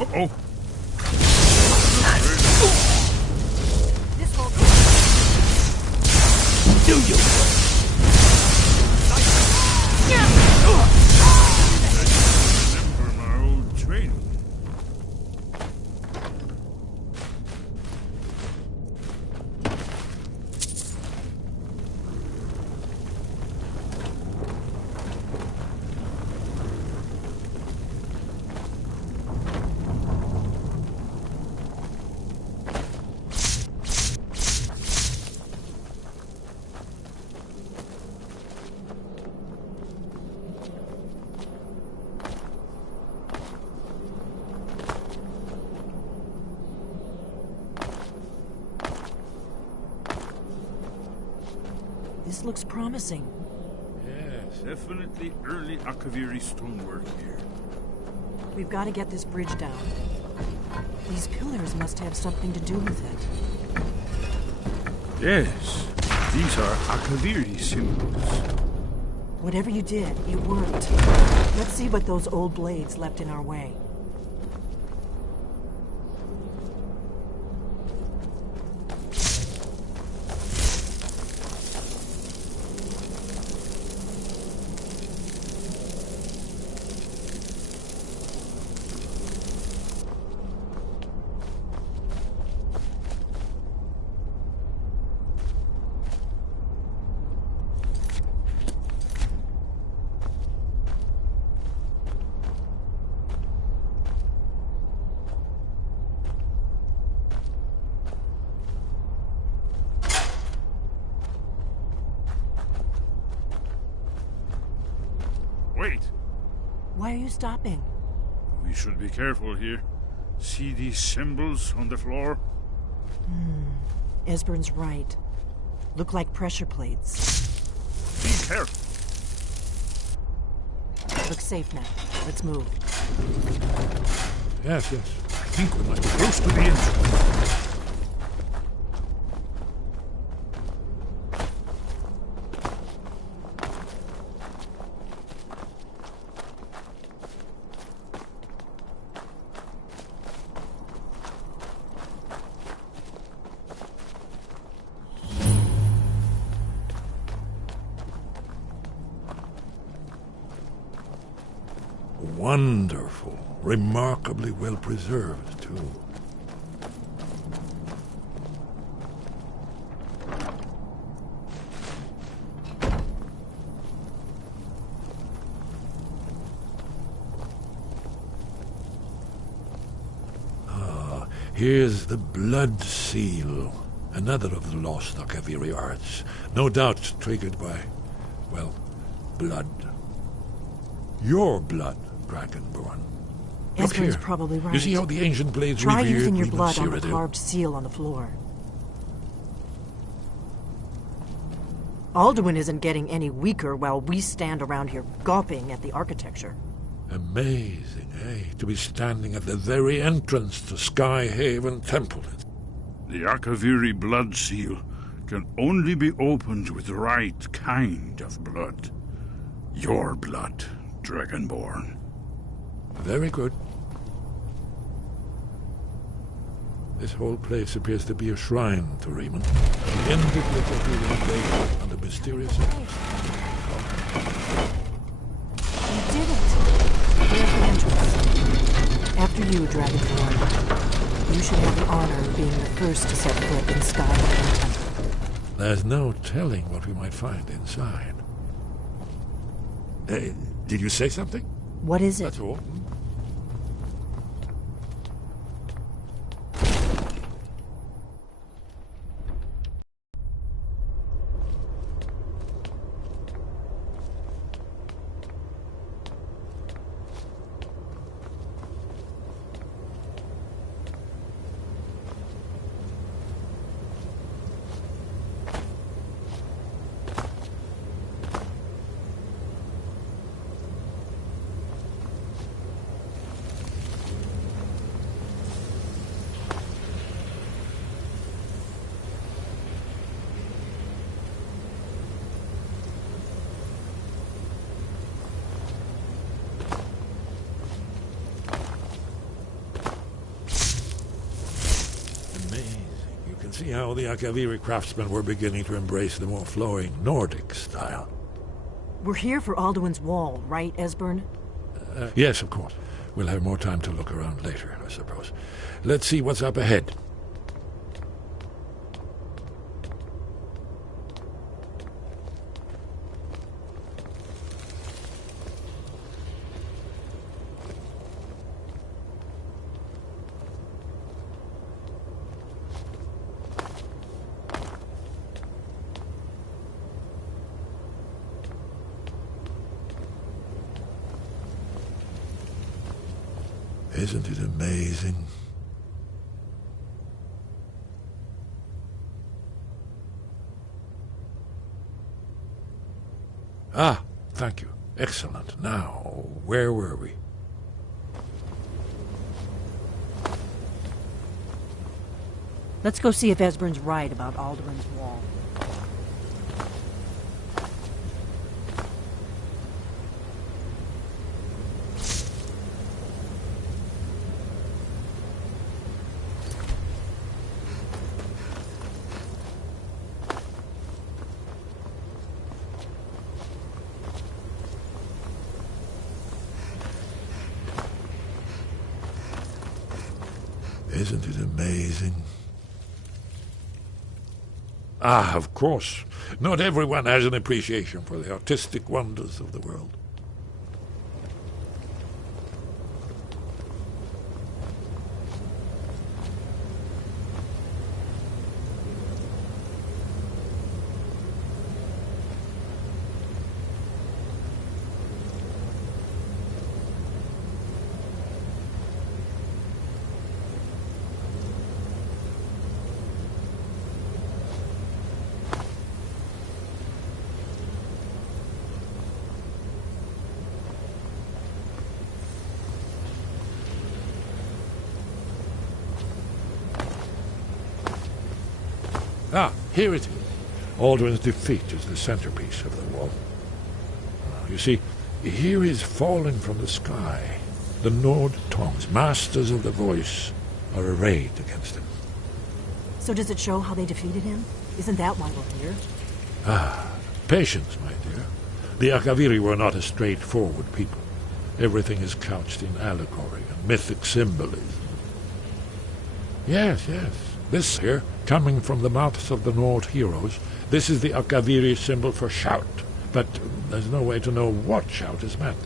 Uh-oh. This won't Do you? Remember my old training. This looks promising. Yes, definitely early Akaviri stonework here. We've got to get this bridge down. These pillars must have something to do with it. Yes, these are Akaviri symbols. Whatever you did, it worked. Let's see what those old blades left in our way. Wait, Why are you stopping? we should be careful here. See these symbols on the floor? Esbern's right. Look like pressure plates. Be careful. Looks safe now. Let's move. Yes. I think we might be close to the entrance. Wonderful. Remarkably well preserved, too. Here's the blood seal. Another of the lost Akaviri arts. No doubt triggered by, well, blood. Your blood, Dragonborn. Look Esbern's here. probably right. You see how the ancient blades Try revered using your Reman blood on the Cyrodiil? carved seal on the floor. Alduin isn't getting any weaker while we stand around here gawping at the architecture. Amazing, eh? To be standing at the very entrance to Skyhaven Temple. The Akaviri blood seal can only be opened with the right kind of blood. Your blood, Dragonborn. Very good. This whole place appears to be a shrine to Reman. The ended with what we one on the mysterious edge. You did it! There's the entrance. After you, Dragonborn. You should have the honor of being the first to set foot in Skyrim Temple. There's no telling what we might find inside. Did you say something? What is it? That's all. See how the Akaviri craftsmen were beginning to embrace the more flowing Nordic style. We're here for Alduin's wall, right, Esbern? Yes, of course. We'll have more time to look around later, I suppose. Let's see what's up ahead. Isn't it amazing? Ah, thank you. Excellent. Now, where were we? Let's go see if Esbern's right about Alduin's wall. Isn't it amazing? Ah, of course. Not everyone has an appreciation for the artistic wonders of the world. Ah, here it is. Alduin's defeat is the centerpiece of the wall. You see, here is fallen from the sky. The Nord tongues, masters of the voice, are arrayed against him. So does it show how they defeated him? Isn't that why we're here? Ah, patience, my dear. The Akaviri were not a straightforward people. Everything is couched in allegory and mythic symbolism. Yes, yes. This here, coming from the mouths of the Nord heroes, this is the Akaviri symbol for shout. But there's no way to know what shout is meant.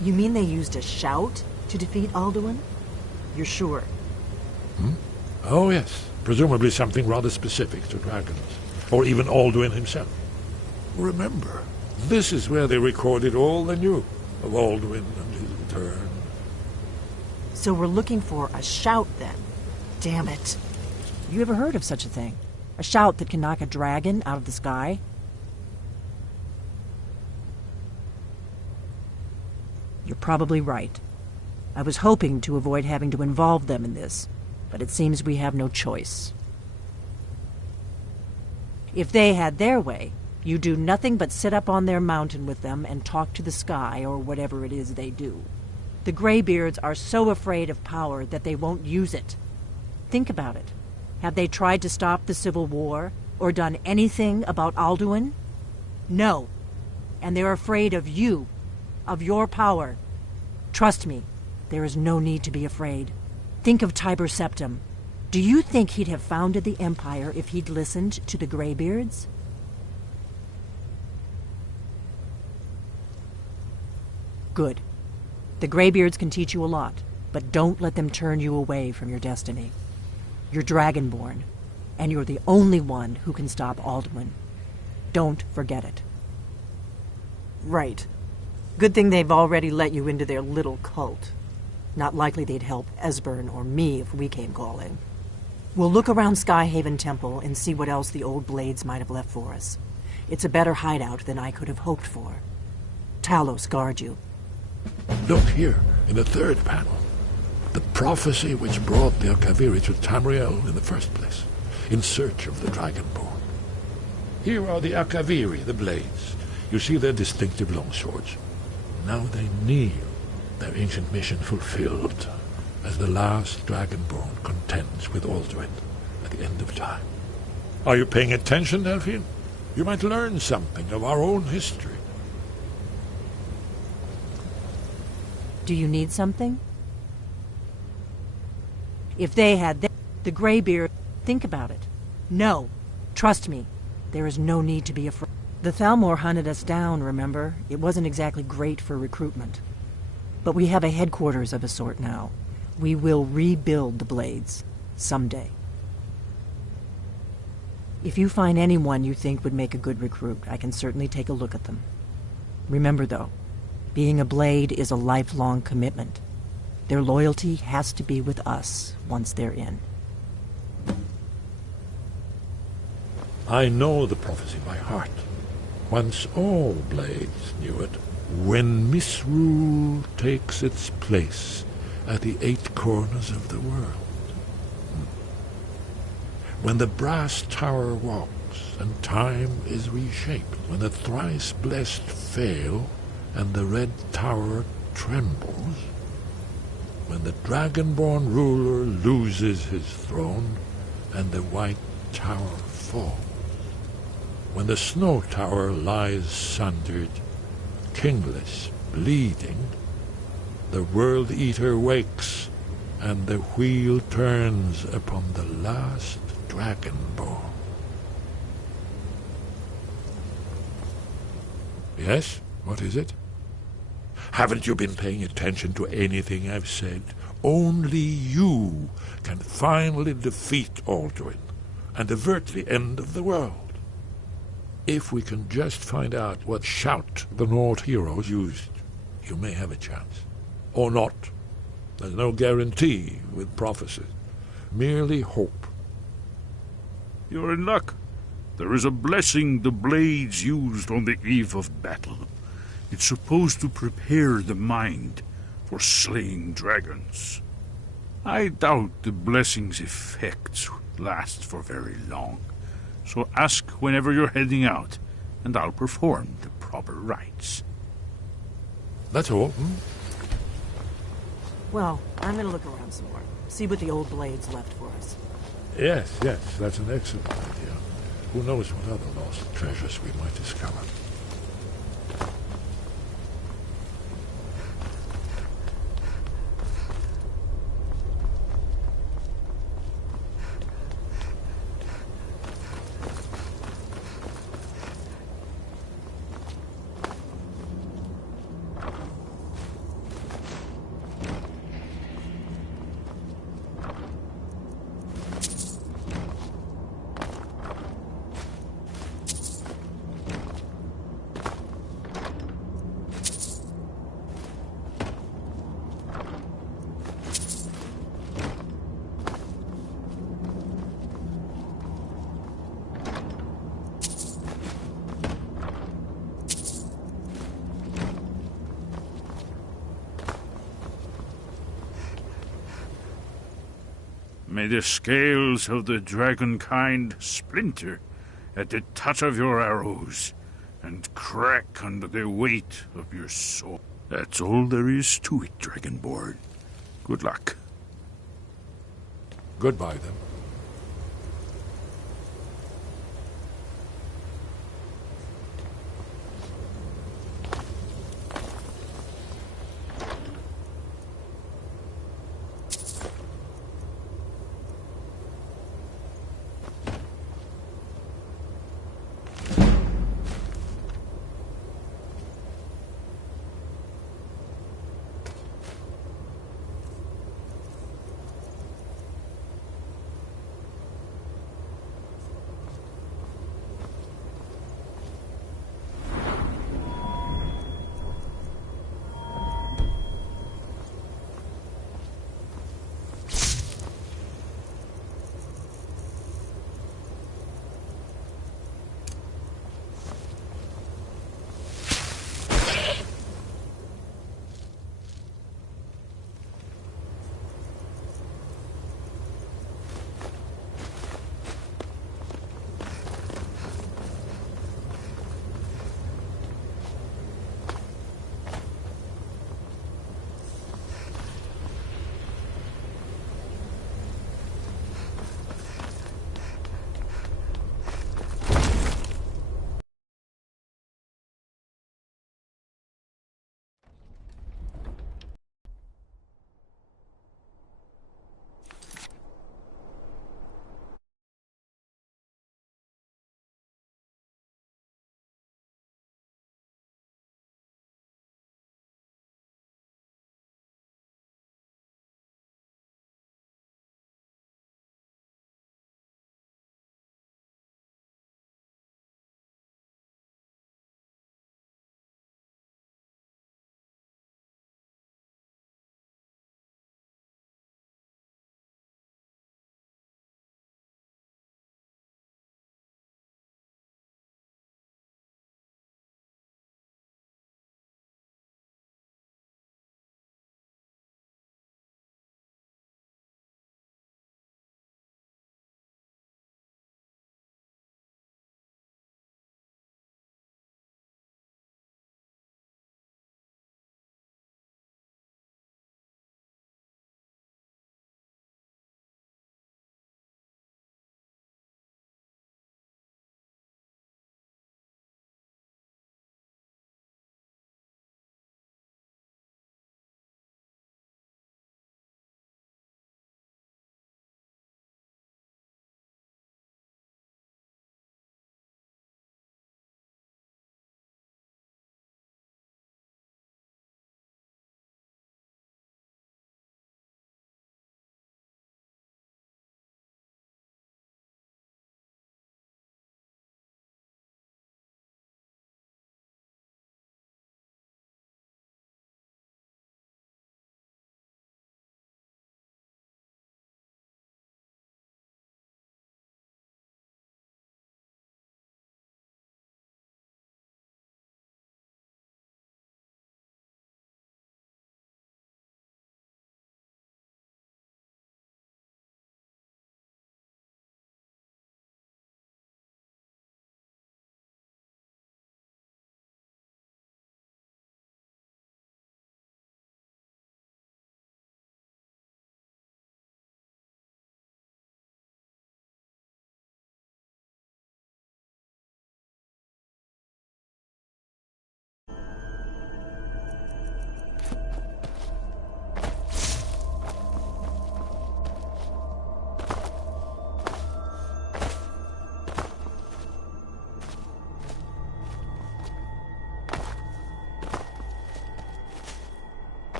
You mean they used a shout to defeat Alduin? You're sure? Hmm? Oh, yes. Presumably something rather specific to dragons. Or even Alduin himself. Remember, this is where they recorded all they knew of Alduin and his return. So we're looking for a shout, then? Damn it. You ever heard of such a thing? A shout that can knock a dragon out of the sky? You're probably right. I was hoping to avoid having to involve them in this, but it seems we have no choice. If they had their way, you do nothing but sit up on their mountain with them and talk to the sky or whatever it is they do. The Greybeards are so afraid of power that they won't use it. Think about it. Have they tried to stop the Civil War or done anything about Alduin? No. And they're afraid of you, of your power. Trust me, there is no need to be afraid. Think of Tiber Septim. Do you think he'd have founded the Empire if he'd listened to the Greybeards? Good. The Greybeards can teach you a lot, but don't let them turn you away from your destiny. You're Dragonborn, and you're the only one who can stop Alduin. Don't forget it. Right. Good thing they've already let you into their little cult. Not likely they'd help Esbern or me if we came calling. We'll look around Skyhaven Temple and see what else the old blades might have left for us. It's a better hideout than I could have hoped for. Talos guard you. Look here, in the third panel. The prophecy which brought the Akaviri to Tamriel in the first place, in search of the Dragonborn. Here are the Akaviri, the blades. You see their distinctive longswords. Now they kneel, their ancient mission fulfilled, as the last Dragonborn contends with Alduin at the end of time. Are you paying attention, Delphine? You might learn something of our own history. Do you need something? If they had the Greybeard, think about it. No. Trust me. There is no need to be afraid. The Thalmor hunted us down, remember? It wasn't exactly great for recruitment. But we have a headquarters of a sort now. We will rebuild the Blades. Someday. If you find anyone you think would make a good recruit, I can certainly take a look at them. Remember, though, being a Blade is a lifelong commitment. Their loyalty has to be with us once they're in. I know the prophecy by heart. Once all Blades knew it. When misrule takes its place at the 8 corners of the world. When the brass tower walks and time is reshaped. When the thrice blessed fail and the red tower trembles. When the dragonborn ruler loses his throne and the white tower falls. When the snow tower lies sundered, kingless, bleeding, the World Eater wakes, and the wheel turns upon the last dragonborn. Yes? What is it? Haven't you been paying attention to anything I've said? Only you can finally defeat Alduin and avert the end of the world. If we can just find out what shout the Nord heroes used, you may have a chance. Or not. There's no guarantee with prophecy. Merely hope. You're in luck. There is a blessing the Blades used on the eve of battle. It's supposed to prepare the mind for slaying dragons. I doubt the blessing's effects last for very long. So ask whenever you're heading out, and I'll perform the proper rites. That's all. Well, I'm gonna look around some more. See what the old Blades left for us. Yes, that's an excellent idea. Who knows what other lost treasures we might discover. May the scales of the dragonkind splinter at the touch of your arrows and crack under the weight of your sword. That's all there is to it, Dragonborn. Good luck. Goodbye, then.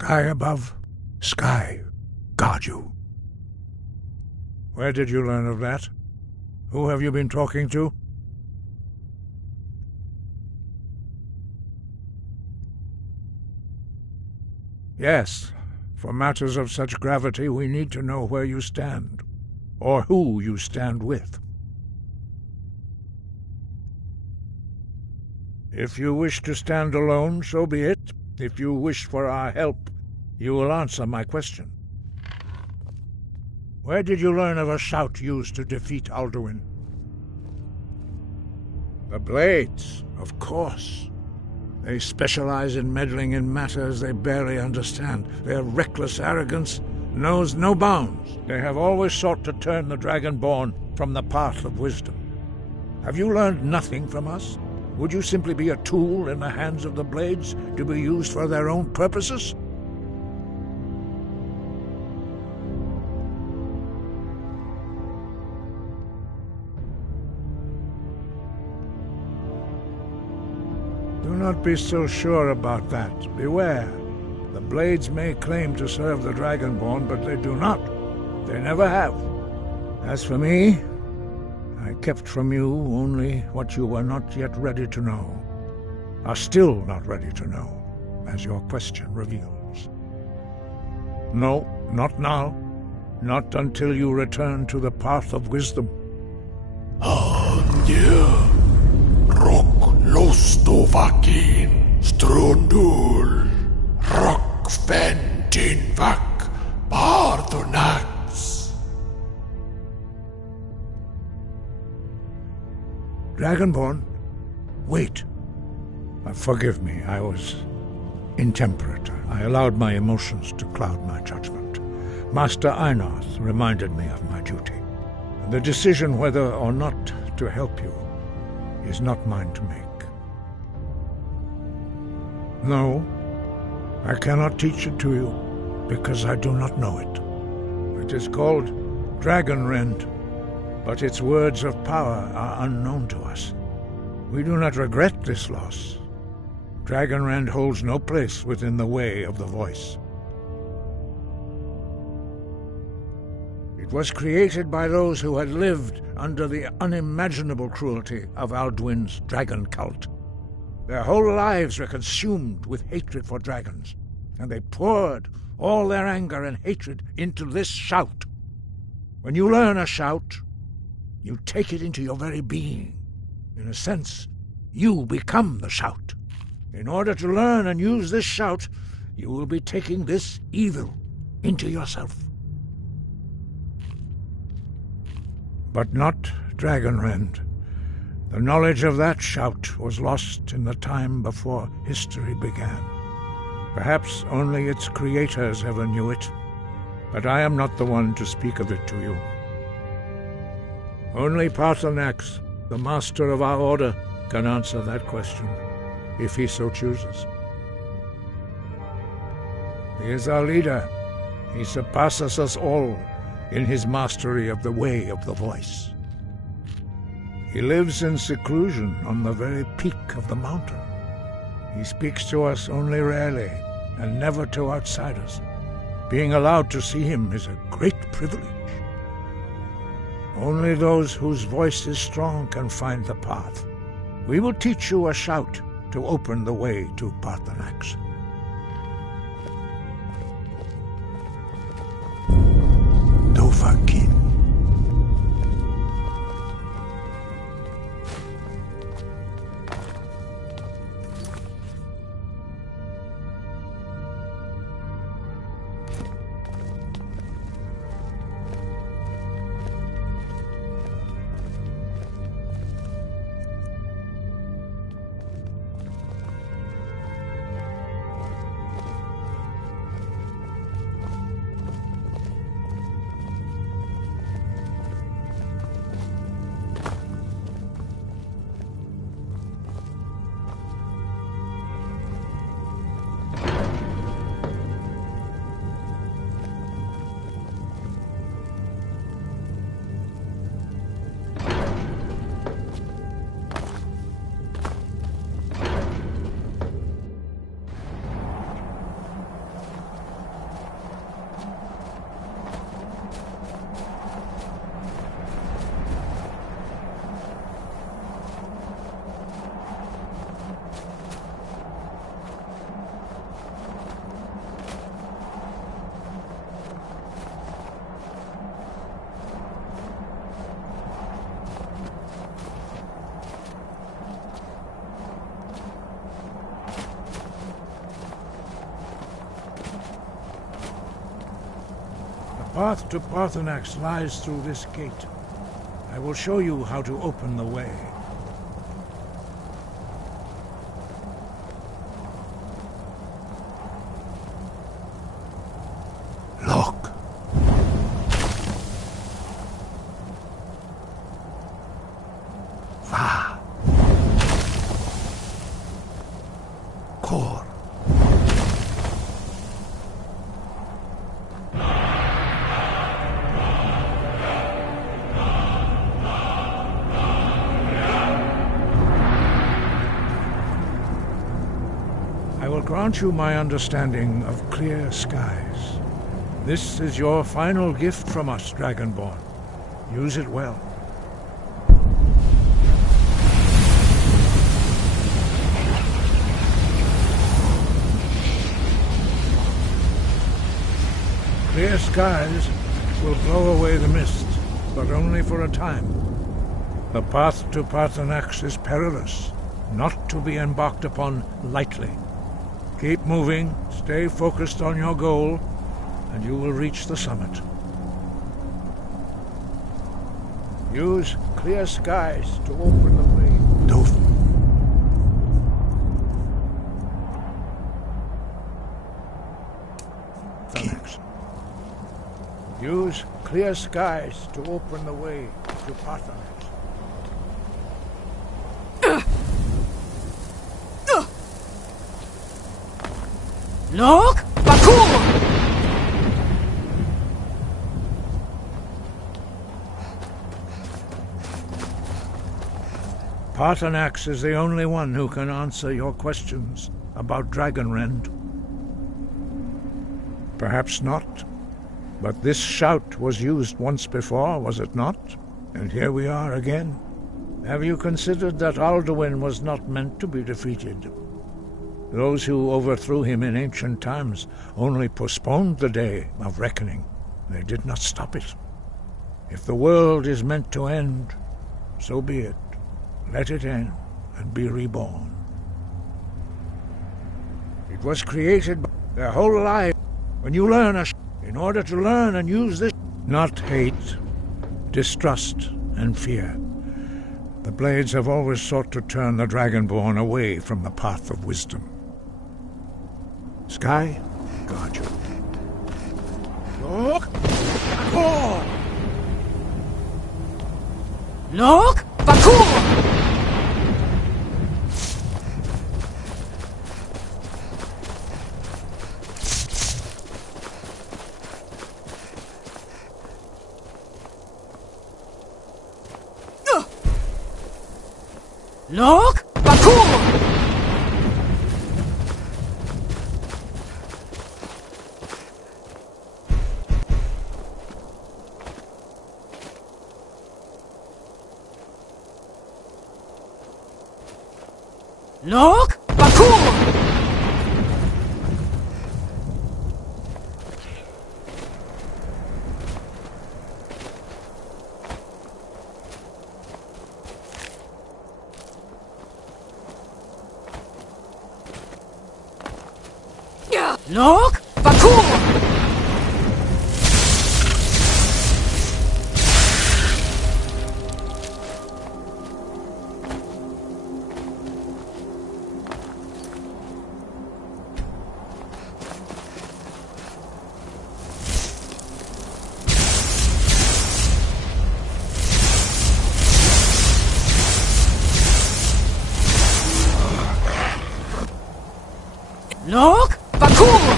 Sky above, sky guard you. Where did you learn of that? Who have you been talking to? Yes, for matters of such gravity we need to know where you stand, or who you stand with. If you wish to stand alone, so be it. If you wish for our help, you will answer my question. Where did you learn of a shout used to defeat Alduin? The Blades, of course. They specialize in meddling in matters they barely understand. Their reckless arrogance knows no bounds. They have always sought to turn the Dragonborn from the path of wisdom. Have you learned nothing from us? Would you simply be a tool in the hands of the Blades to be used for their own purposes? Do not be so sure about that. Beware. The Blades may claim to serve the Dragonborn, but they do not. They never have. As for me, I kept from you only what you were not yet ready to know, are still not ready to know, as your question reveals. No, not now. Not until you return to the path of wisdom. Rock lostovakin strundul rock ventin vak bardonax. Dragonborn, wait. Forgive me, I was intemperate. I allowed my emotions to cloud my judgment. Master Einarth reminded me of my duty. The decision whether or not to help you is not mine to make. No, I cannot teach it to you, because I do not know it. It is called Dragonrend, but its words of power are unknown to us. We do not regret this loss. Dragonrend holds no place within the way of the voice. It was created by those who had lived under the unimaginable cruelty of Alduin's dragon cult. Their whole lives were consumed with hatred for dragons, and they poured all their anger and hatred into this shout. When you learn a shout, you take it into your very being. In a sense, you become the shout. In order to learn and use this shout, you will be taking this evil into yourself. But not Dragonrend. The knowledge of that shout was lost in the time before history began. Perhaps only its creators ever knew it, but I am not the one to speak of it to you. Only Paarthurnax, the master of our order, can answer that question, if he so chooses. He is our leader. He surpasses us all in his mastery of the way of the voice. He lives in seclusion on the very peak of the mountain. He speaks to us only rarely, and never to outsiders. Being allowed to see him is a great privilege. Only those whose voice is strong can find the path. We will teach you a shout to open the way to Paarthurnax. Dovahkiin. path to Parthenax lies through this gate. I will show you how to open the way. Look. Va. Kor. I will grant you my understanding of clear skies. This is your final gift from us, Dragonborn. Use it well. Clear skies will blow away the mist, but only for a time. The path to Parthenax is perilous, not to be embarked upon lightly. Keep moving, stay focused on your goal, and you will reach the summit. Use clear skies to open the way. Doof. Parthenax. Use clear skies to open the way to Parthenax. Look! Bakur! Parthenax is the only one who can answer your questions about Dragonrend. Perhaps not, but this shout was used once before, was it not? And here we are again. Have you considered that Alduin was not meant to be defeated? Those who overthrew him in ancient times only postponed the day of reckoning. They did not stop it. If the world is meant to end, so be it. Let it end and be reborn. It was created by their whole life. When you learn in order to learn and use this, not hate, distrust, and fear. The Blades have always sought to turn the Dragonborn away from the path of wisdom. Sky, guard you. Look! Bakur! Look! Bakur! Look! Bakur! Look! Bakur! Look! Bakur! Look! Bakur!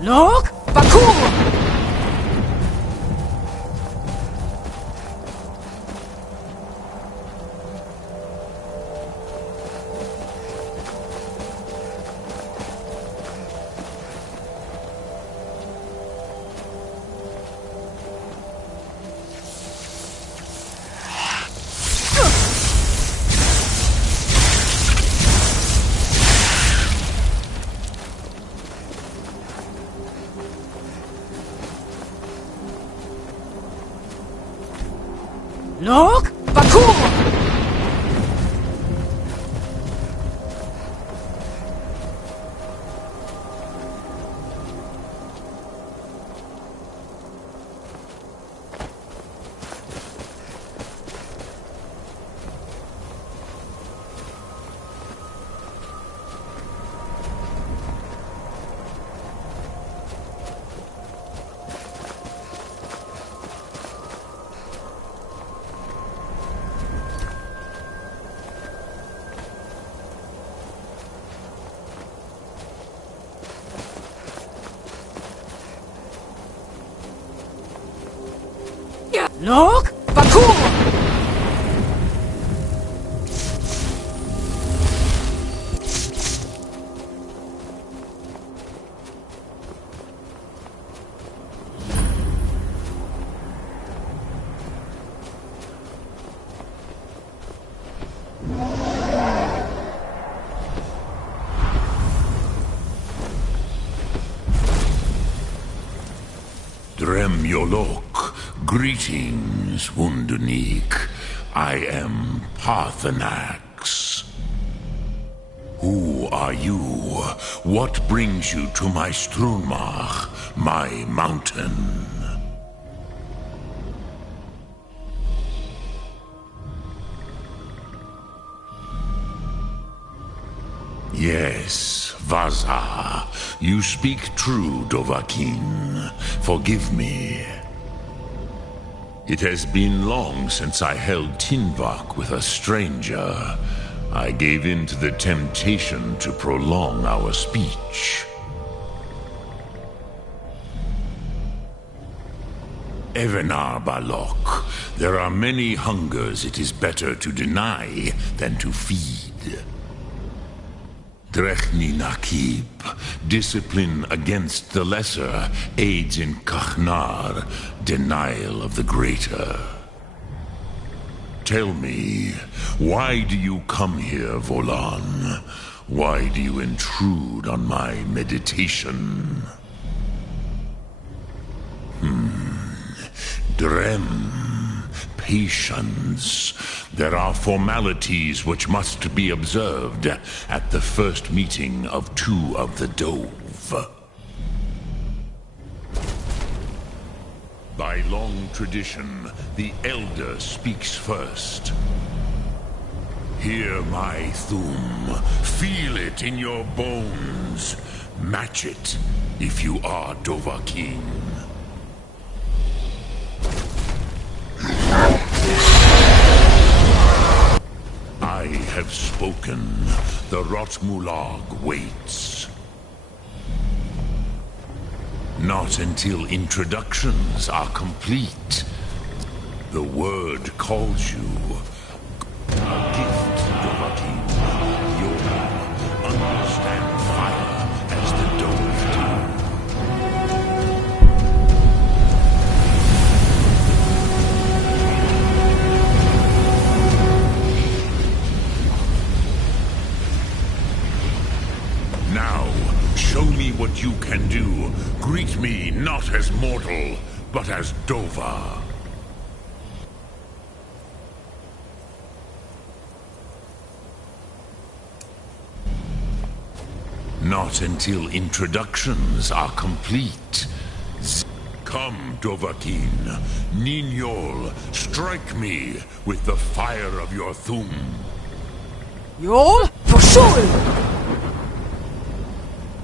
Look! Bakur! Look! Bakur! Look! Bakur! Drem Yolok. Greetings, Wunderneek. I am Parthenax. Who are you? What brings you to my Strunmach, my mountain? Yes, Vaza. You speak true, Dovahkiin. Forgive me. It has been long since I held Tinvak with a stranger. I gave in to the temptation to prolong our speech. Evenar Balok, there are many hungers it is better to deny than to feed. Drechni Nakib, discipline against the lesser, aids in Kachnar, denial of the greater. Tell me, why do you come here, Volan? Why do you intrude on my meditation? Drem, patience. There are formalities which must be observed at the first meeting of two of the Dove. By long tradition, the Elder speaks first. Hear my Thum. Feel it in your bones. Match it if you are Dovahkiin. I have spoken. The Rotmulag waits. Not until introductions are complete. The word calls you. A gift, Dovahkiin. You'll understand fire as the Dove do. Now, show me what you can do. Greet me not as mortal, but as Dova. Not until introductions are complete. Come, Dovahkiin. Ninyol, strike me with the fire of your Thum. Yol, for sure!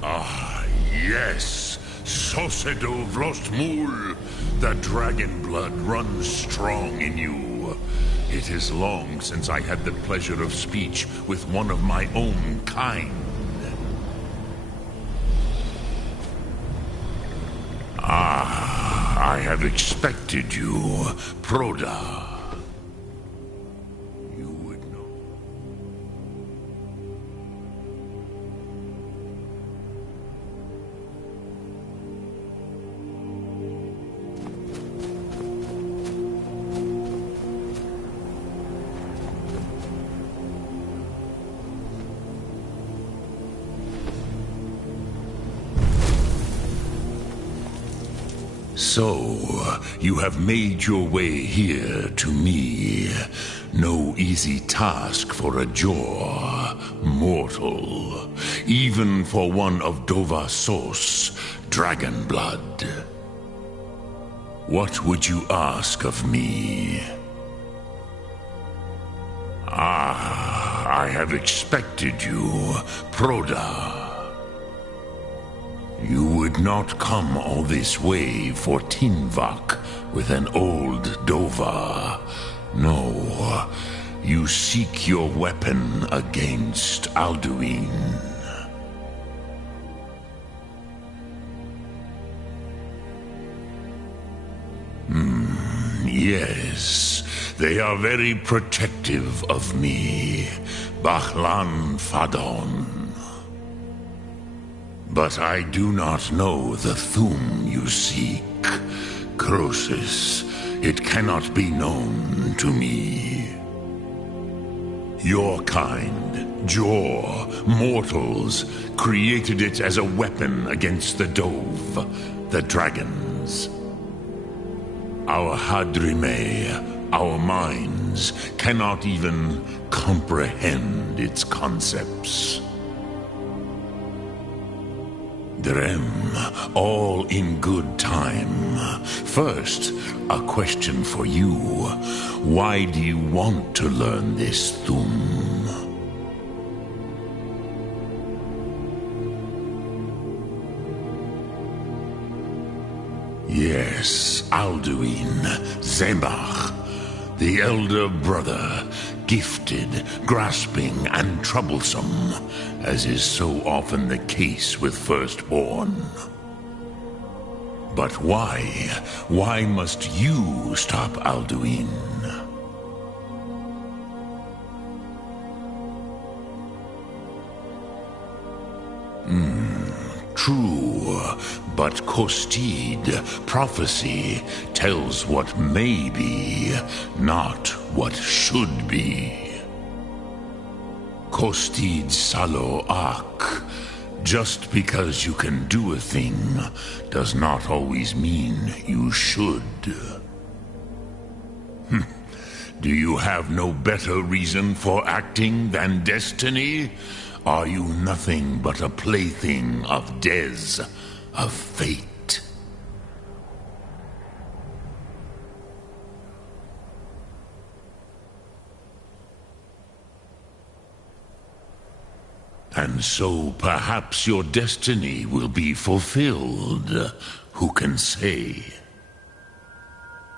Ah, yes. Sosedo Vrostmul. The dragon blood runs strong in you. It is long since I had the pleasure of speech with one of my own kind. Ah, I have expected you, Proda. You would know. So, you have made your way here to me. No easy task for a jaw, mortal. Even for one of Dovasos, dragon blood. What would you ask of me? I have expected you, Proda. You would not come all this way for Tinvak with an old Dova. No, you seek your weapon against Alduin. Yes, they are very protective of me, Bahlan Fadon. But I do not know the Thum you seek. Croesus, it cannot be known to me. Your kind, Jor, mortals, created it as a weapon against the Dove, the dragons. Our Hadrime, our minds, cannot even comprehend its concepts. Drem, all in good time. First, a question for you. Why do you want to learn this Thum? Yes, Alduin, Zebach, the elder brother, gifted, grasping, and troublesome, as is so often the case with firstborn. But why? Why must you stop Alduin? True, but Kostid, prophecy, tells what may be, not what should be. Kostid Salo Ak. Just because you can do a thing does not always mean you should. Do you have no better reason for acting than destiny? Are you nothing but a plaything of Des, of fate? And so perhaps your destiny will be fulfilled. Who can say?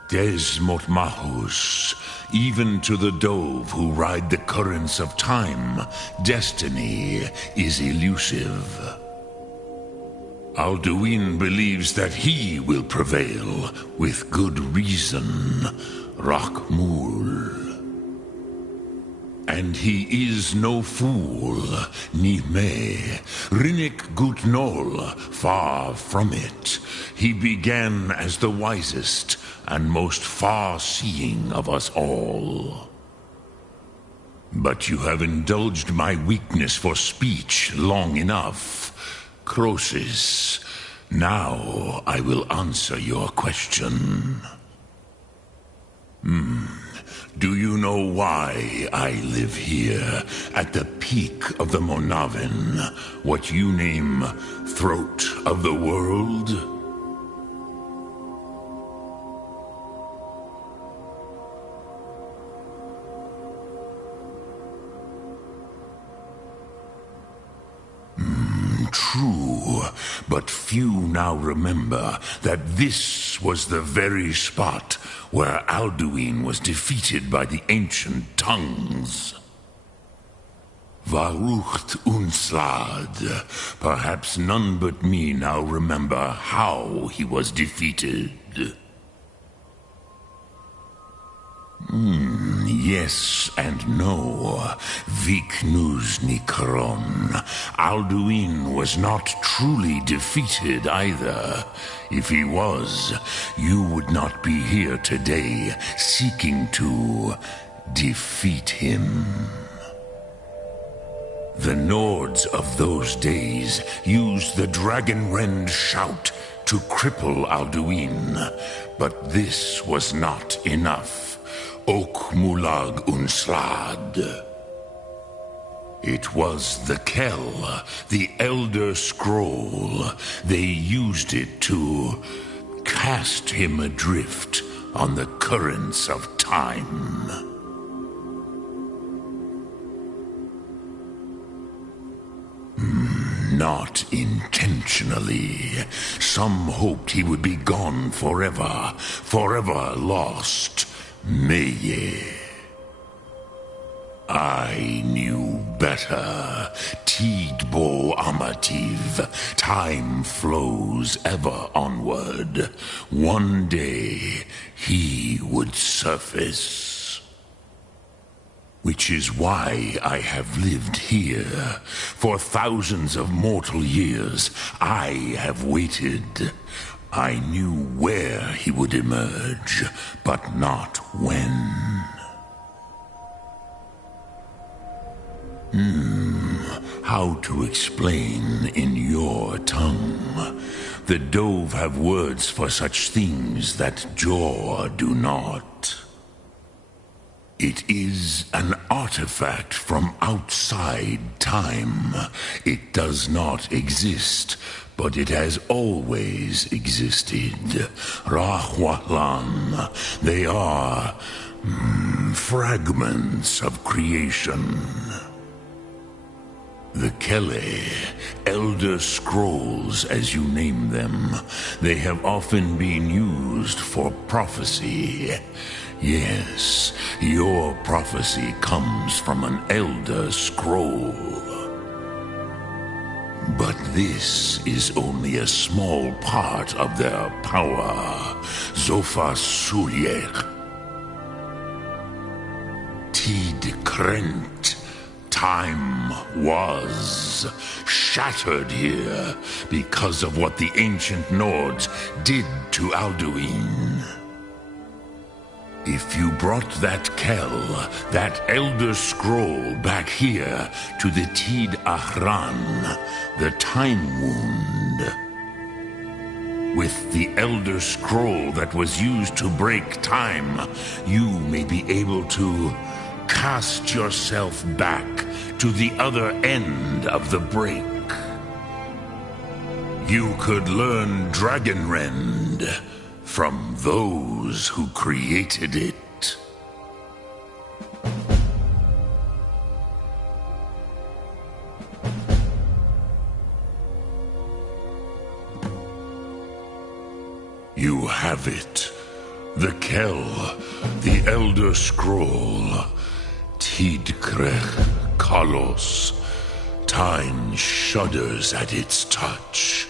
Des Motmahus, even to the dove who ride the currents of time, destiny is elusive. Alduin believes that he will prevail, with good reason, Rakmul. And he is no fool, Nime, Rinnik Gutnol, far from it. He began as the wisest and most far-seeing of us all. But you have indulged my weakness for speech long enough. Croesus, now I will answer your question. Do you know why I live here, at the peak of the Monavin, what you name throat of the world? True, but few now remember that this was the very spot where Alduin was defeated by the ancient tongues. Varucht Unslad. Perhaps none but me now remember how he was defeated. Yes and no. Viknus Nikron. Alduin was not truly defeated either. If he was, you would not be here today seeking to defeat him. The Nords of those days used the Dragonrend shout to cripple Alduin, but this was not enough. Ok Mulag Unslad. It was the Kell, the Elder Scroll. They used it to cast him adrift on the currents of time. Not intentionally. Some hoped he would be gone forever, forever lost. Meye. I knew better. Tidbo Amativ. Time flows ever onward. One day, he would surface. Which is why I have lived here. For thousands of mortal years, I have waited. I knew where he would emerge, but not when. How to explain in your tongue? The Dove have words for such things that Jor do not. It is an artifact from outside time. It does not exist, but it has always existed. Rahwalan. They are fragments of creation. The Kele, Elder Scrolls as you name them, they have often been used for prophecy. Yes, your prophecy comes from an Elder Scroll. But this is only a small part of their power. Zofa Suryek. Tid Krent. Time was shattered here because of what the ancient Nords did to Alduin. If you brought that Kell, that Elder Scroll back here to the Tid Ahran, the Time Wound, with the Elder Scroll that was used to break time, you may be able to cast yourself back to the other end of the break. You could learn Dragonrend from those who created it. You have it. The Kell, the Elder Scroll. Tidkrech Kalos. Time shudders at its touch.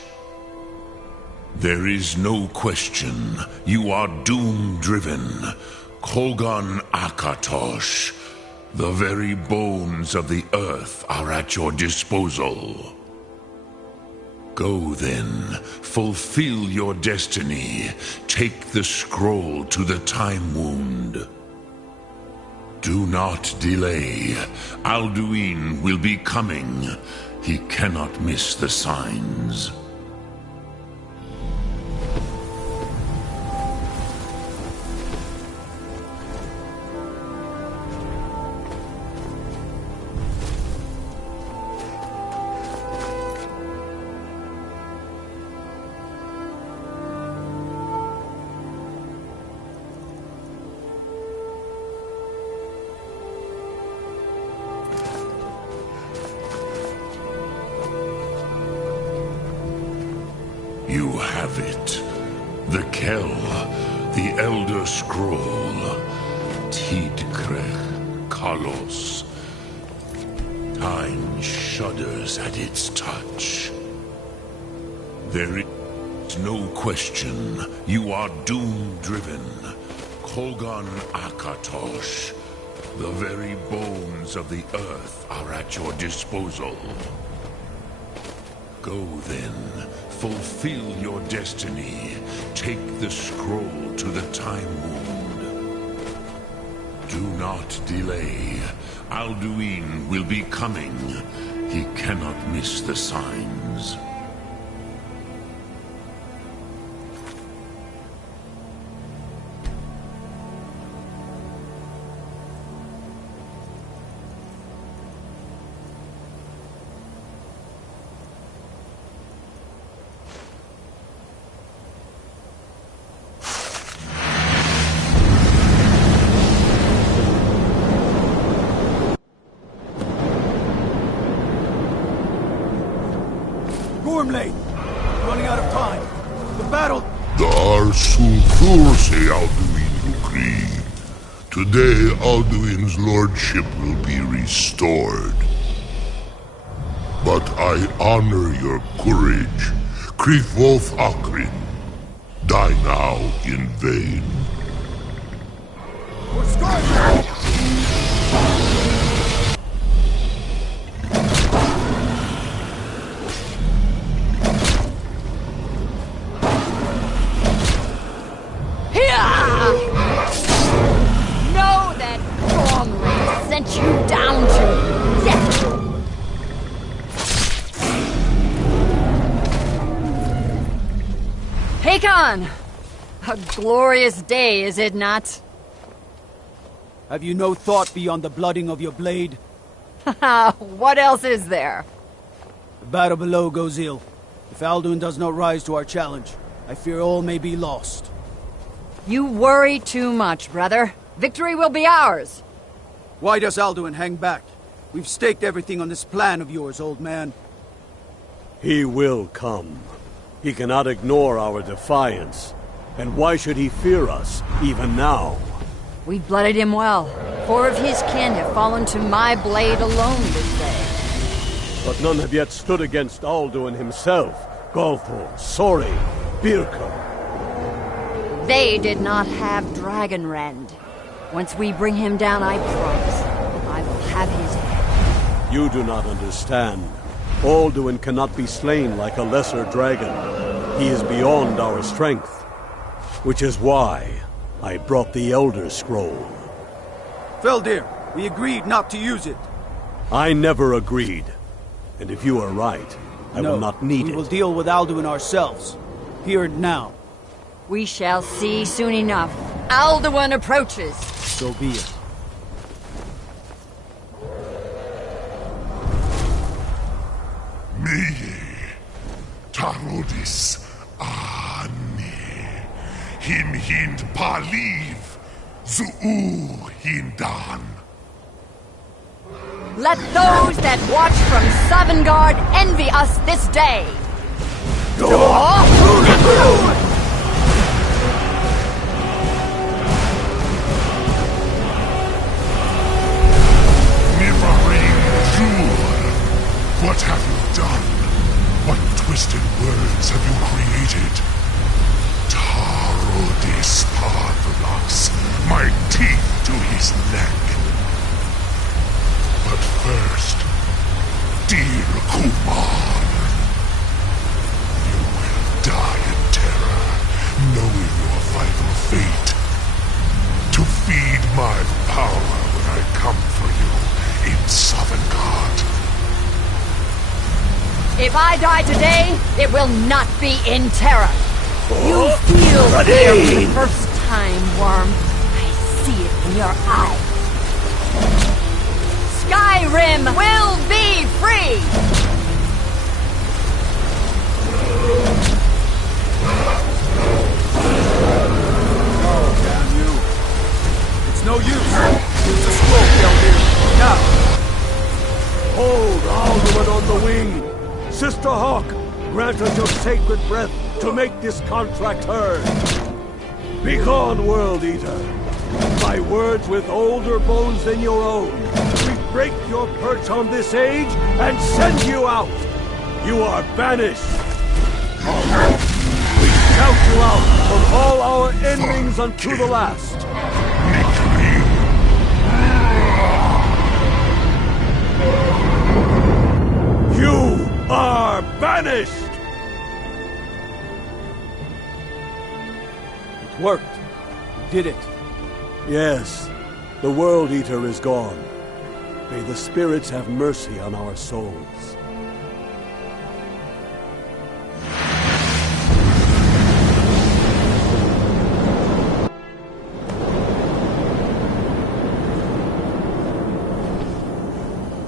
There is no question. You are doom-driven. Kogan Akatosh. The very bones of the earth are at your disposal. Go then, fulfill your destiny. Take the scroll to the Time Wound. Do not delay. Alduin will be coming. He cannot miss the signs. You have it. The Kell, the Elder Scroll. Tidkrech Kalos. Time shudders at its touch. There is no question. You are doom-driven. Kogan Akatosh. The very bones of the earth are at your disposal. Go then, fulfill your destiny. Take the scroll to the Time Wound. Do not delay. Alduin will be coming. He cannot miss the signs. out of time. The battle... Dar Sulfurse Alduin Ukri. Today, Alduin's lordship will be restored. But I honor your courage. Krifwolf Akrin. Die now in vain. For Skyrim! Know that Gormley sent you down to death. Hakon! A glorious day, is it not? Have you no thought beyond the blooding of your blade? What else is there? The battle below goes ill. If Alduin does not rise to our challenge, I fear all may be lost. You worry too much, brother. Victory will be ours. Why does Alduin hang back? We've staked everything on this plan of yours, old man. He will come. He cannot ignore our defiance. And why should he fear us, even now? We've blooded him well. 4 of his kin have fallen to my blade alone this day. But none have yet stood against Alduin himself. Golthor, Sori, Birka. They did not have Dragonrend. Once we bring him down, I promise, I will have his head. You do not understand. Alduin cannot be slain like a lesser dragon. He is beyond our strength. Which is why I brought the Elder Scroll. Feldir, we agreed not to use it. I never agreed. And if you are right, I will not need we it. will deal with Alduin ourselves. Here and now. We shall see soon enough. Alduin approaches. So be it. Meye, Tarodis, Ani, Hin Hind Paliv, Zuu Hindan. Let those that watch from Sovngarde envy us this day. What have you done? What twisted words have you created? Tarodis Partholos, my teeth to his neck. But first, dear Kumar, you will die in terror, knowing your final fate. To feed my power when I come for you in Sovngarde. If I die today, it will not be in terror. You feel fear for the first time, Worm. I see it in your eyes. Skyrim will be free! Oh, damn you. It's no use. Use the scroll, Feldir. Now. Hold Alduin on the wing! Sister Hawk, grant us your sacred breath to make this contract heard. Begone, World Eater. By words with older bones than your own, we break your perch on this age and send you out. You are banished. We shout you out from all our endings unto the last. You are banished! It worked. We did it. Yes, the World Eater is gone. May the spirits have mercy on our souls.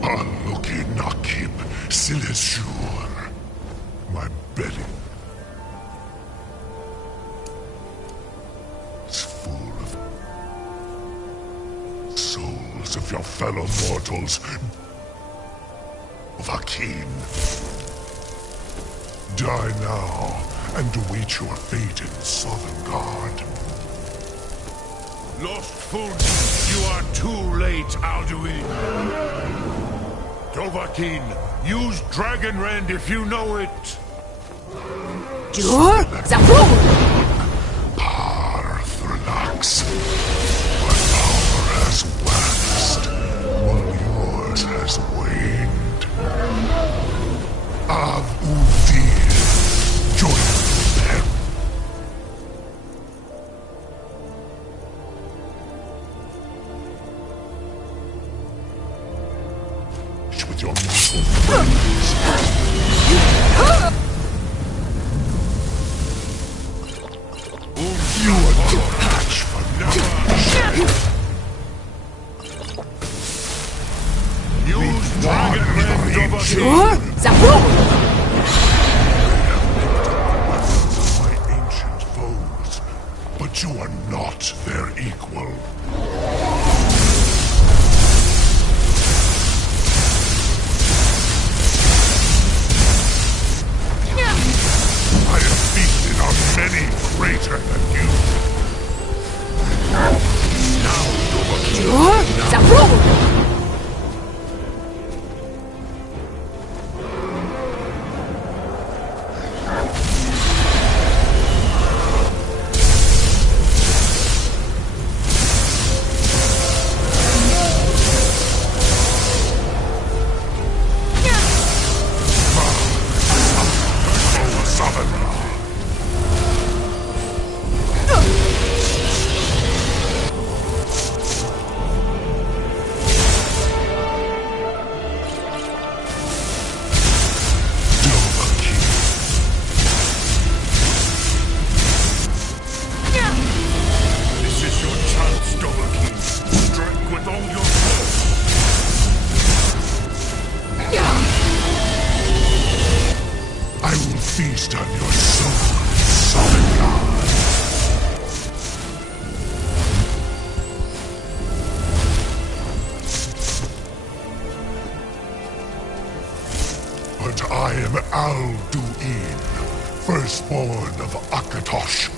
Aluki Nakib Silesur. My belly. It's full of souls of your fellow mortals. Vakin. Die now, and await your fate in Sovngarde. Lost Fulgi, you are too late, Alduin. Dovahkiin, use Dragonrend if you know it. Dur Zabrul! Parthurnax. My power has waxed, while yours has waned. Av Udir, join them. With your muscle friends. You are no match for Use Dragonrend, Dovahkiin. Dur Zabrul! my ancient foes, but you are not their equal. I have feasted on many greater than you. Now, Dovahkiin. Dur Zabrul! This is your chance, Dovahkiin. Strike with all your force. I will feast on your soul, Sovngarde. But I am Alduin, firstborn of Akatosh,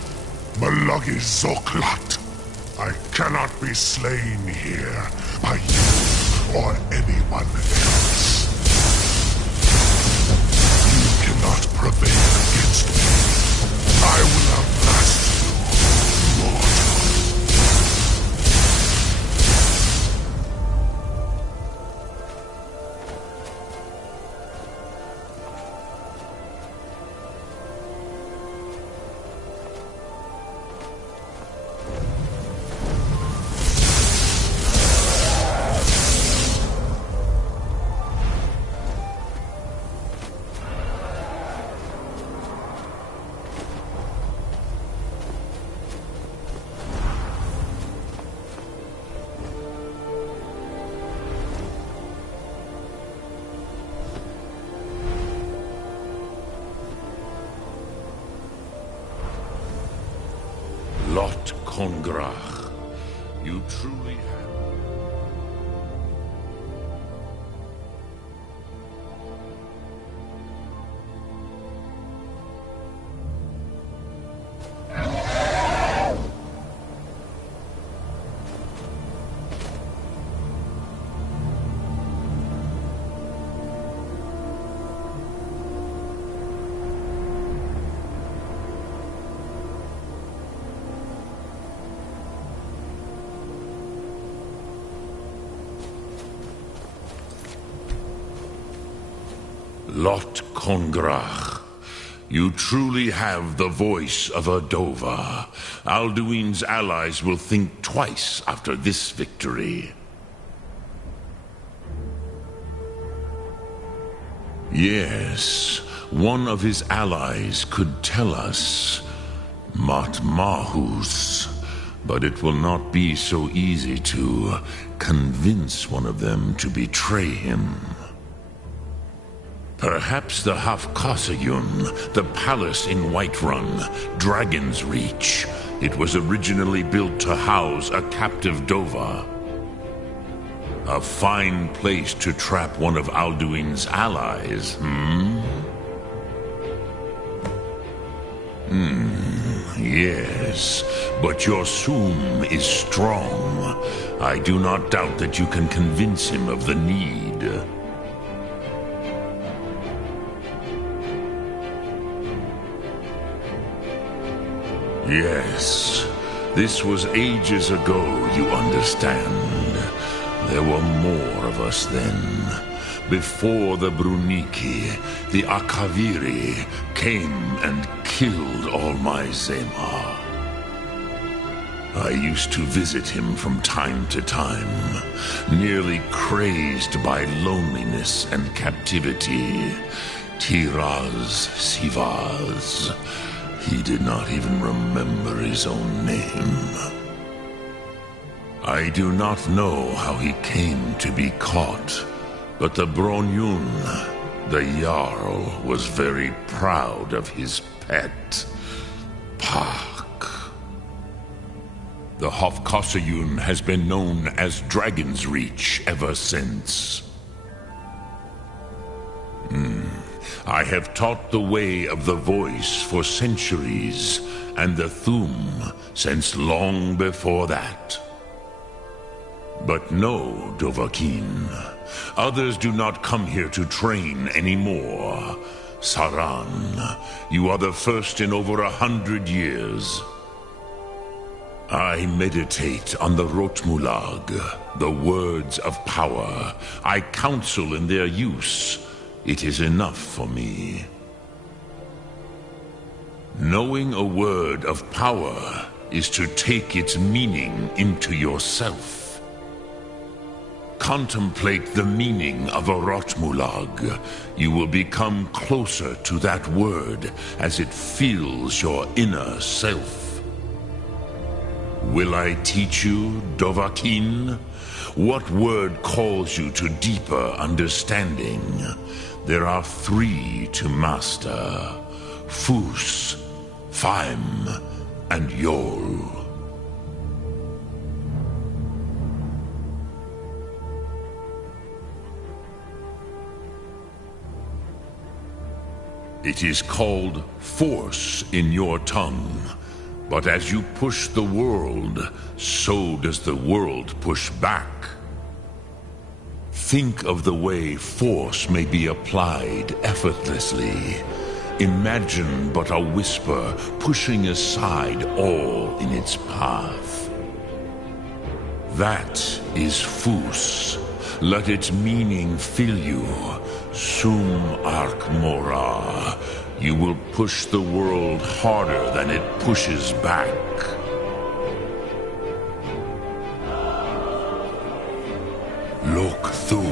Malagi Zoklat. I cannot be slain here by you or anyone else. You cannot prevail against me. I will outlast you, mortal. Lot Kongrach, you truly have... Lot Kongrach, you truly have the voice of a Dova. Alduin's allies will think twice after this victory. Yes, one of his allies could tell us. Matmahus. But it will not be so easy to convince one of them to betray him. Perhaps the Hafkasayun, the palace in Whiterun, Dragon's Reach. It was originally built to house a captive Dova. A fine place to trap one of Alduin's allies, Yes, but your Sum is strong. I do not doubt that you can convince him of the need. Yes, this was ages ago, you understand. There were more of us then. Before the Bruniki, the Akaviri came and killed all my Zema. I used to visit him from time to time, nearly crazed by loneliness and captivity. Tiraz Sivaz. He did not even remember his own name. I do not know how he came to be caught, but the Bronyun, the Jarl, was very proud of his pet, Pak. The Hofkossayun has been known as Dragon's Reach ever since. I have taught the way of the voice for centuries, and the Thum since long before that. But no, Dovahkiin. Others do not come here to train anymore. Saran, you are the first in over 100 years. I meditate on the Rotmulag, the words of power. I counsel in their use. It is enough for me. Knowing a word of power is to take its meaning into yourself. Contemplate the meaning of a Rotmulag. You will become closer to that word as it fills your inner self. Will I teach you, Dovahkiin? What word calls you to deeper understanding? There are 3 to master: Fus, Faim, and Yol. It is called force in your tongue, but as you push the world, so does the world push back. Think of the way force may be applied effortlessly. Imagine but a whisper pushing aside all in its path. That is Fus. Let its meaning fill you. Sum Ark Mora. You will push the world harder than it pushes back. Lok Thum.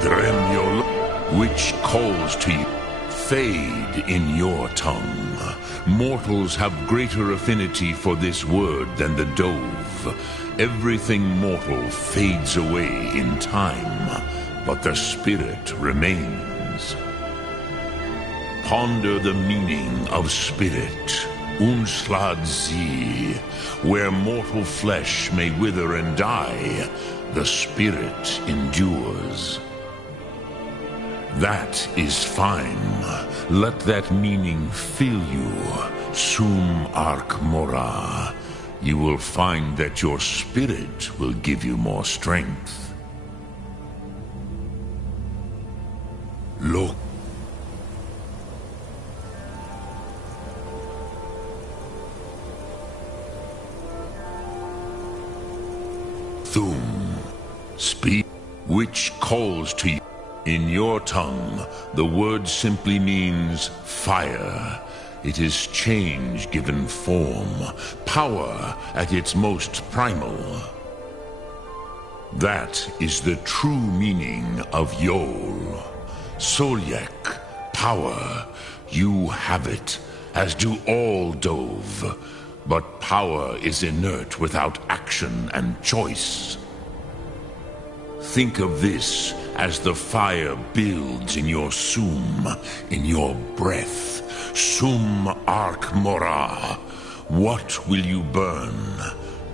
Dremyol, which calls to you. Fade in your tongue. Mortals have greater affinity for this word than the dove. Everything mortal fades away in time, but the spirit remains. Ponder the meaning of spirit, Unslad Zi. Where mortal flesh may wither and die, the spirit endures. That is fine. Let that meaning fill you, Sum Ark Mora. You will find that your spirit will give you more strength. Look. Thum. Speak, which calls to you. In your tongue, the word simply means fire. It is change given form, power at its most primal. That is the true meaning of Yol. Solyek, power. You have it, as do all Dove. But power is inert without action and choice. Think of this as the fire builds in your Sum, in your breath. Sum Ark Mora. What will you burn?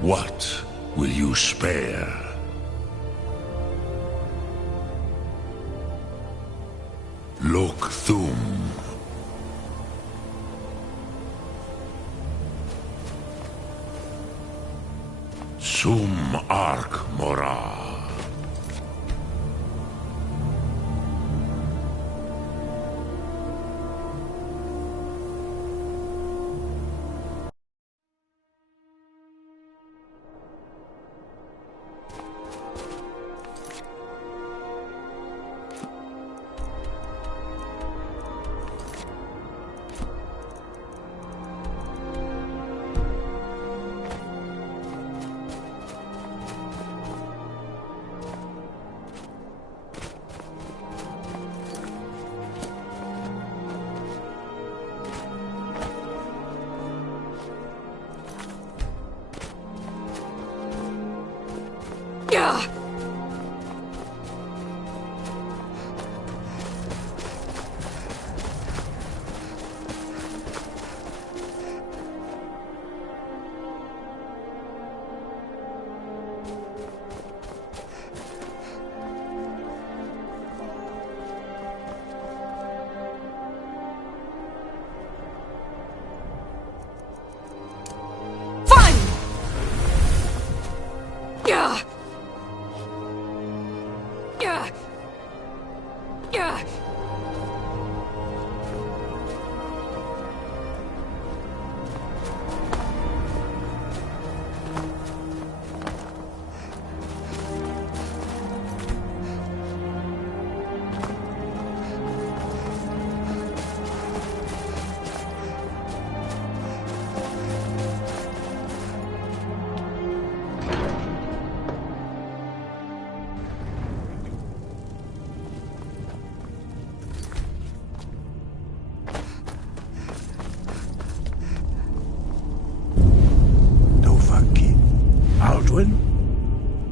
What will you spare? Lok Thum. Sum Ark Mora.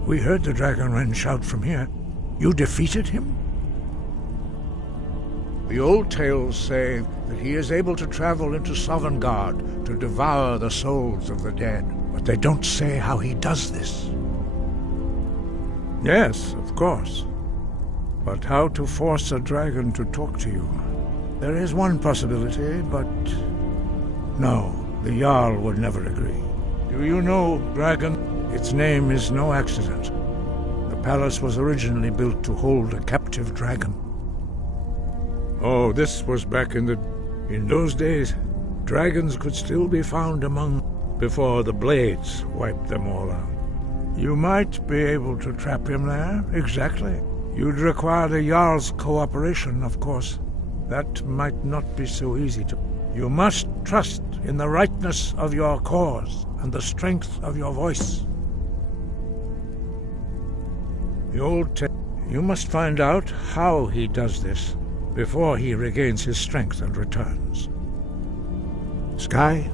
We heard the Dragon Wren shout from here. You defeated him? The old tales say that he is able to travel into Sovngarde to devour the souls of the dead, but they don't say how he does this. Yes, of course. But how to force a dragon to talk to you? There is one possibility, but... no, the Jarl would never agree. Do you know, dragon? Its name is no accident. The palace was originally built to hold a captive dragon. Oh, this was back in those days, dragons could still be found before the blades wiped them all out. You might be able to trap him there, exactly. You'd require the Jarl's cooperation, of course. That might not be so easy to... You must trust in the rightness of your cause and the strength of your voice. You must find out how he does this before he regains his strength and returns. Sky?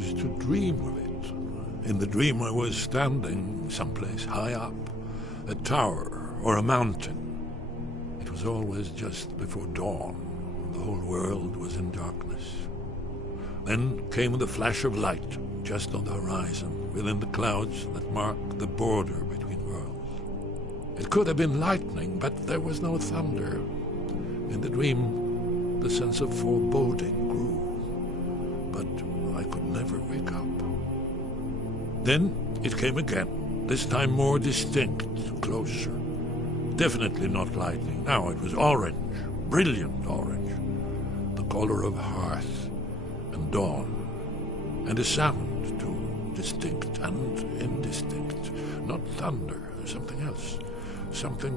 used to dream of it. In the dream I was standing someplace high up, a tower or a mountain. It was always just before dawn. The whole world was in darkness. Then came the flash of light, just on the horizon, within the clouds that mark the border between worlds. It could have been lightning, but there was no thunder. In the dream, the sense of foreboding grew, but I could never wake up. Then it came again, this time more distinct, closer. Definitely not lightning. Now it was orange, brilliant orange, the color of hearth and dawn, and a sound too, distinct and indistinct. Not thunder, something else, something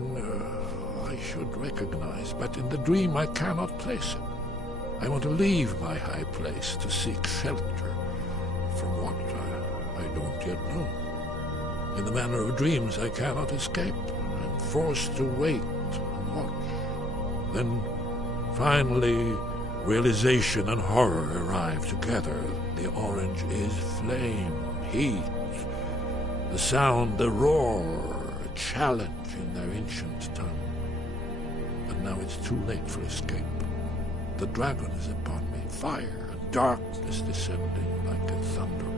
I should recognize, but in the dream I cannot place it. I want to leave my high place to seek shelter from what I don't yet know. In the manner of dreams I cannot escape. I'm forced to wait and watch. Then, finally, realization and horror arrive together. The orange is flame, heat, the sound, the roar, a challenge in their ancient tongue. But now it's too late for escape. The dragon is upon me, fire and darkness descending like a thunderbolt.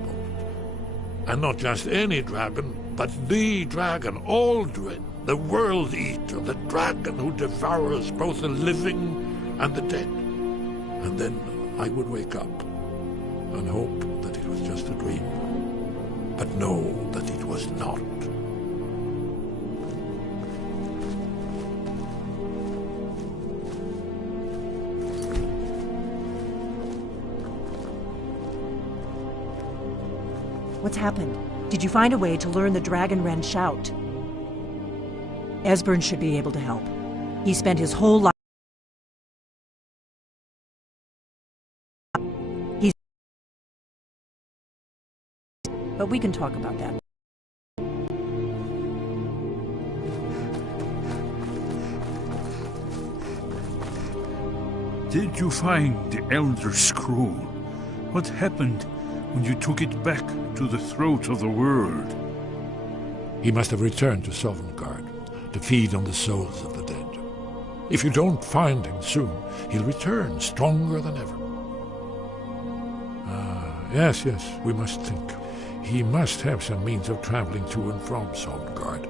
And not just any dragon, but the dragon, Aldrin, the World Eater, the dragon who devours both the living and the dead. And then I would wake up and hope that it was just a dream, but know that it was not. What's happened? Did you find a way to learn the Dragon Wren shout? Esbern should be able to help. He spent his whole life. But we can talk about that. Did you find the Elder Scroll? What happened when you took it back to the throat of the world? He must have returned to Sovngarde to feed on the souls of the dead. If you don't find him soon, he'll return stronger than ever. Yes, we must think. He must have some means of traveling to and from Sovngarde,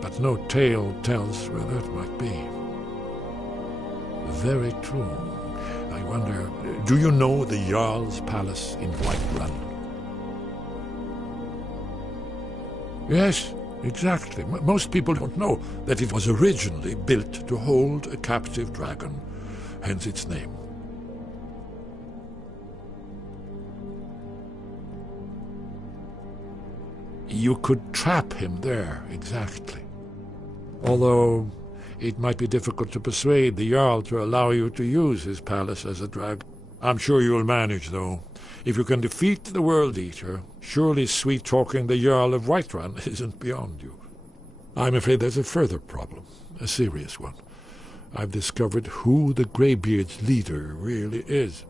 but no tale tells where that might be. Very true. I wonder, do you know the Jarl's palace in Whiterun? Yes, exactly. Most people don't know that it was originally built to hold a captive dragon, hence its name. You could trap him there, exactly. Although it might be difficult to persuade the Jarl to allow you to use his palace as a dragon. I'm sure you'll manage, though. If you can defeat the World Eater, surely sweet-talking the Jarl of Whiterun isn't beyond you. I'm afraid there's a further problem, a serious one. I've discovered who the Greybeard's leader really is.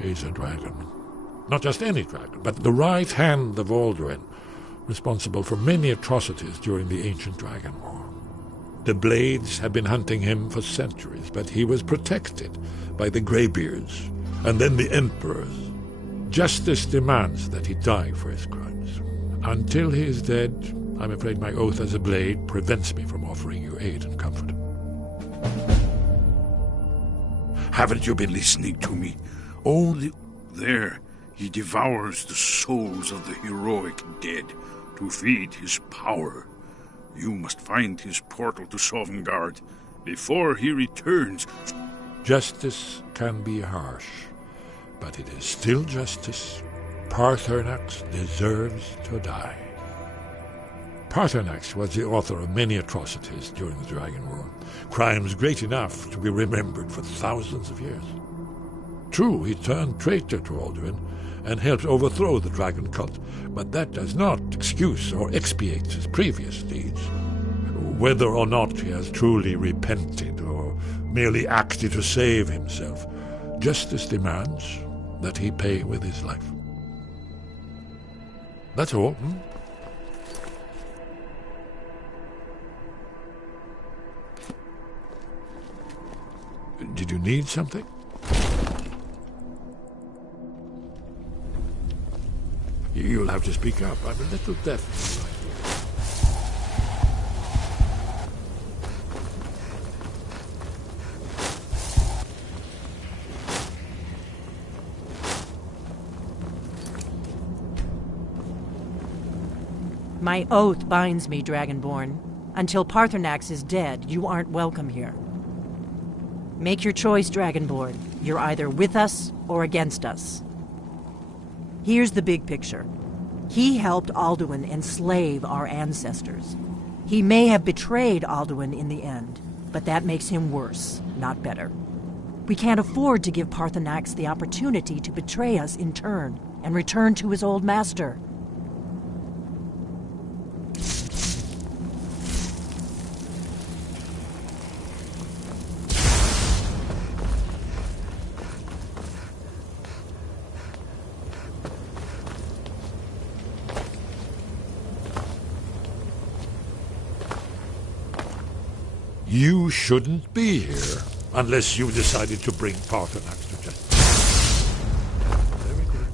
He's a dragon. Not just any dragon, but the right hand of Aldrin, responsible for many atrocities during the ancient Dragon War. The Blades have been hunting him for centuries, but he was protected by the Greybeards, and then the Emperors. Justice demands that he die for his crimes. Until he is dead, I'm afraid my oath as a Blade prevents me from offering you aid and comfort. Haven't you been listening to me? Only there he devours the souls of the heroic dead to feed his power. You must find his portal to Sovngarde before he returns. Justice can be harsh, but it is still justice. Paarthurnax deserves to die. Paarthurnax was the author of many atrocities during the Dragon War, crimes great enough to be remembered for thousands of years. True, he turned traitor to Aldrin and helped overthrow the dragon cult, but that does not excuse or expiate his previous deeds. Whether or not he has truly repented or merely acted to save himself. Justice demands that he pay with his life. That's all. Did you need something? You'll have to speak up. I'm a little deaf. My oath binds me, Dragonborn. Until Parthenax is dead, you aren't welcome here. Make your choice, Dragonborn. You're either with us or against us. Here's the big picture. He helped Alduin enslave our ancestors. He may have betrayed Alduin in the end, but that makes him worse, not better. We can't afford to give Parthenax the opportunity to betray us in turn and return to his old master. You shouldn't be here unless you decided to bring Parthenax to justice. Very good.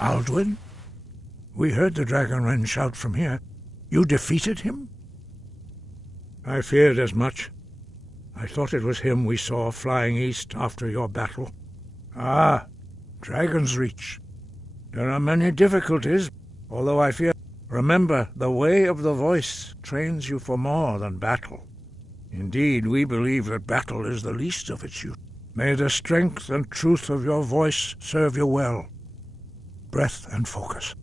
Alduin? We heard the Dragonren shout from here. You defeated him? I feared as much. I thought it was him we saw flying east after your battle. Ah, Dragon's Reach. There are many difficulties, although I fear... Remember, the way of the voice trains you for more than battle. Indeed, we believe that battle is the least of its use. May the strength and truth of your voice serve you well. Breath and focus.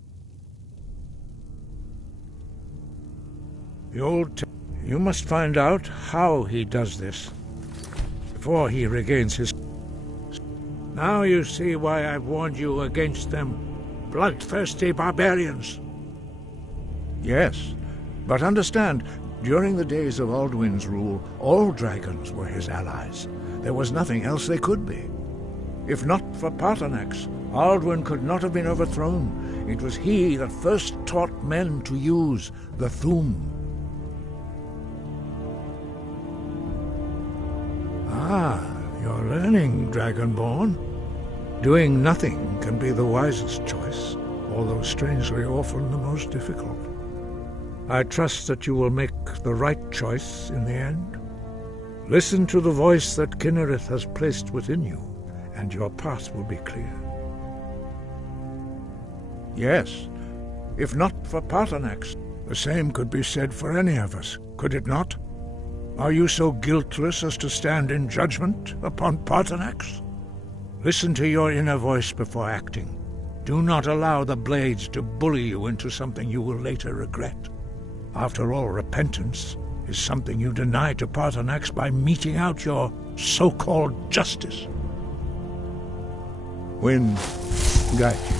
You must find out how he does this, before he regains his... Now you see why I've warned you against them bloodthirsty barbarians. Yes, but understand, during the days of Alduin's rule, all dragons were his allies. There was nothing else they could be. If not for Parthenax, Alduin could not have been overthrown. It was he that first taught men to use the Thu'um. Ah, you're learning, Dragonborn. Doing nothing can be the wisest choice, although strangely often the most difficult. I trust that you will make the right choice in the end. Listen to the voice that Kinnereth has placed within you, and your path will be clear. Yes, if not for Paarthurnax, the same could be said for any of us, could it not? Are you so guiltless as to stand in judgment upon Paarthurnax? Listen to your inner voice before acting. Do not allow the blades to bully you into something you will later regret. After all, repentance is something you deny to Paarthurnax by meting out your so-called justice. Wind, guide you.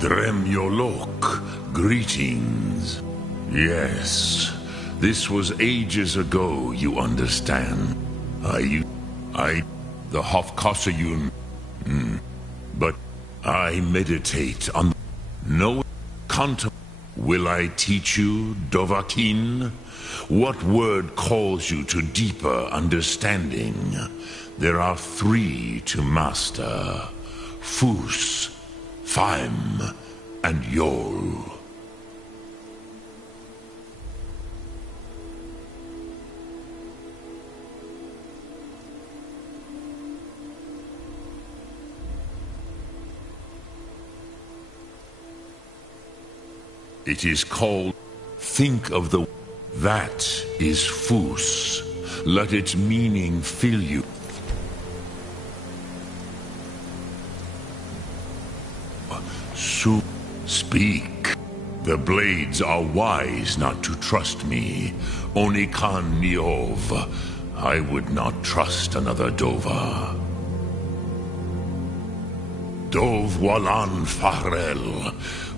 Dremyolok, greetings. Yes, this was ages ago, you understand. The Hofkossayun. But I meditate on no contemplation. Will I teach you, Dovahkiin? What word calls you to deeper understanding? There are 3 to master: Fus, Faim, and Yol. It is called, think of the... That is Fus. Let its meaning fill you. Speak. The blades are wise not to trust me. Onikan Niov. I would not trust another Dova. Dov Walan Farel.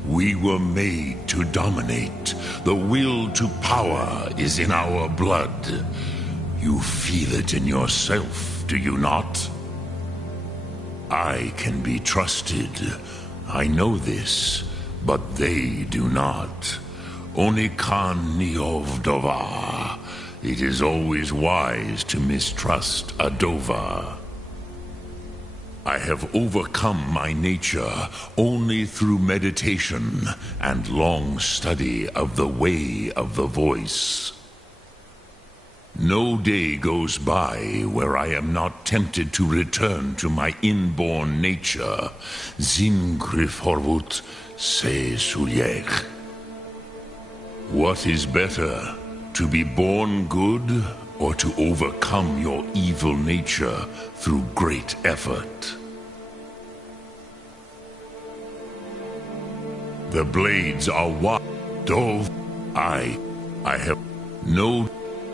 We were made to dominate. The will to power is in our blood. You feel it in yourself, do you not? I can be trusted. I know this, but they do not. Onikan Niov Dova. It is always wise to mistrust a Dova. I have overcome my nature only through meditation and long study of the way of the voice. No day goes by where I am not tempted to return to my inborn nature. Zingriforvut se sulyech. What is better, to be born good or to overcome your evil nature through great effort? The blades are what? Dove. I have no...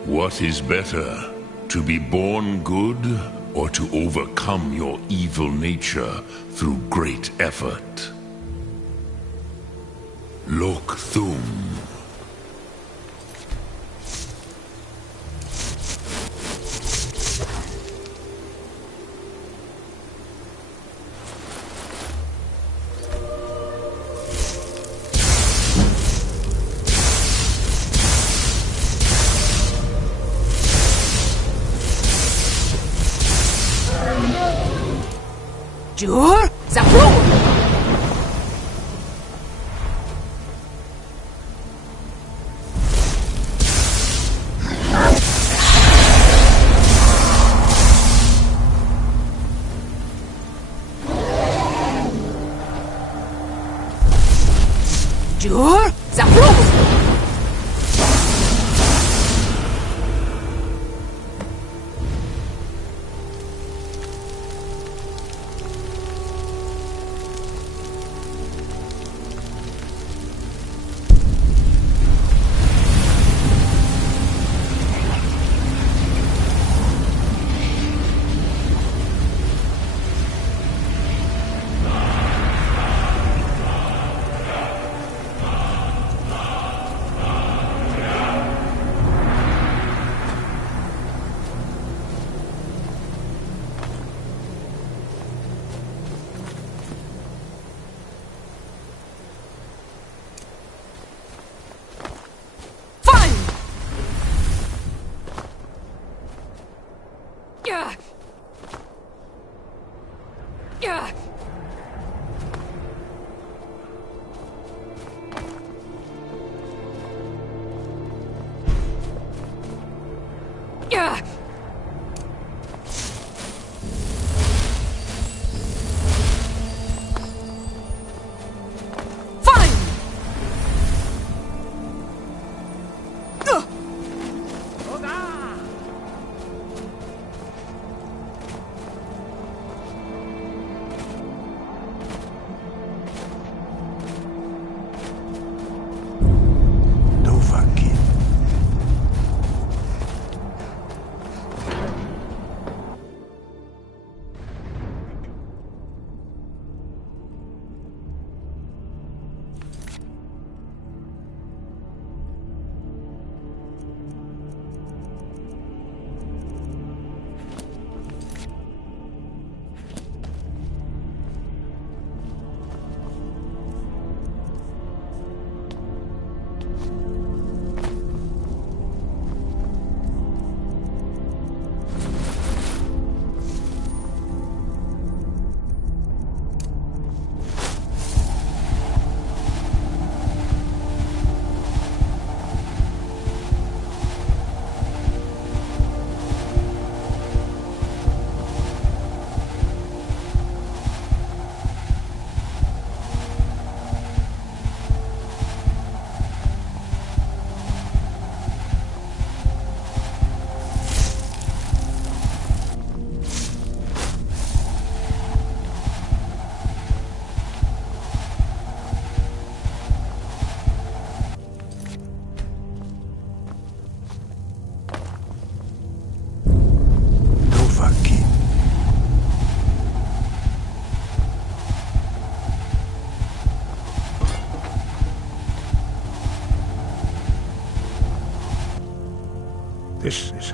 What is better, to be born good or to overcome your evil nature through great effort? Lok Thum. Jur Zabrul! Jur Zabrul!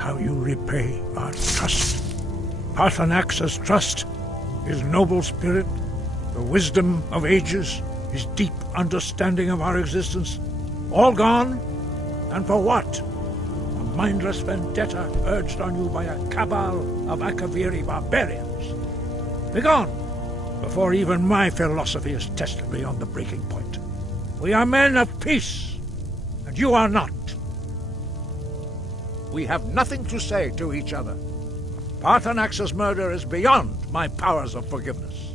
how you repay our trust. Parthenax's trust, his noble spirit, the wisdom of ages, his deep understanding of our existence, all gone? And for what? A mindless vendetta urged on you by a cabal of Akaviri barbarians. Begone, before even my philosophy is tested beyond the breaking point. We are men of peace, and you are not. We have nothing to say to each other. Parthenax's murder is beyond my powers of forgiveness.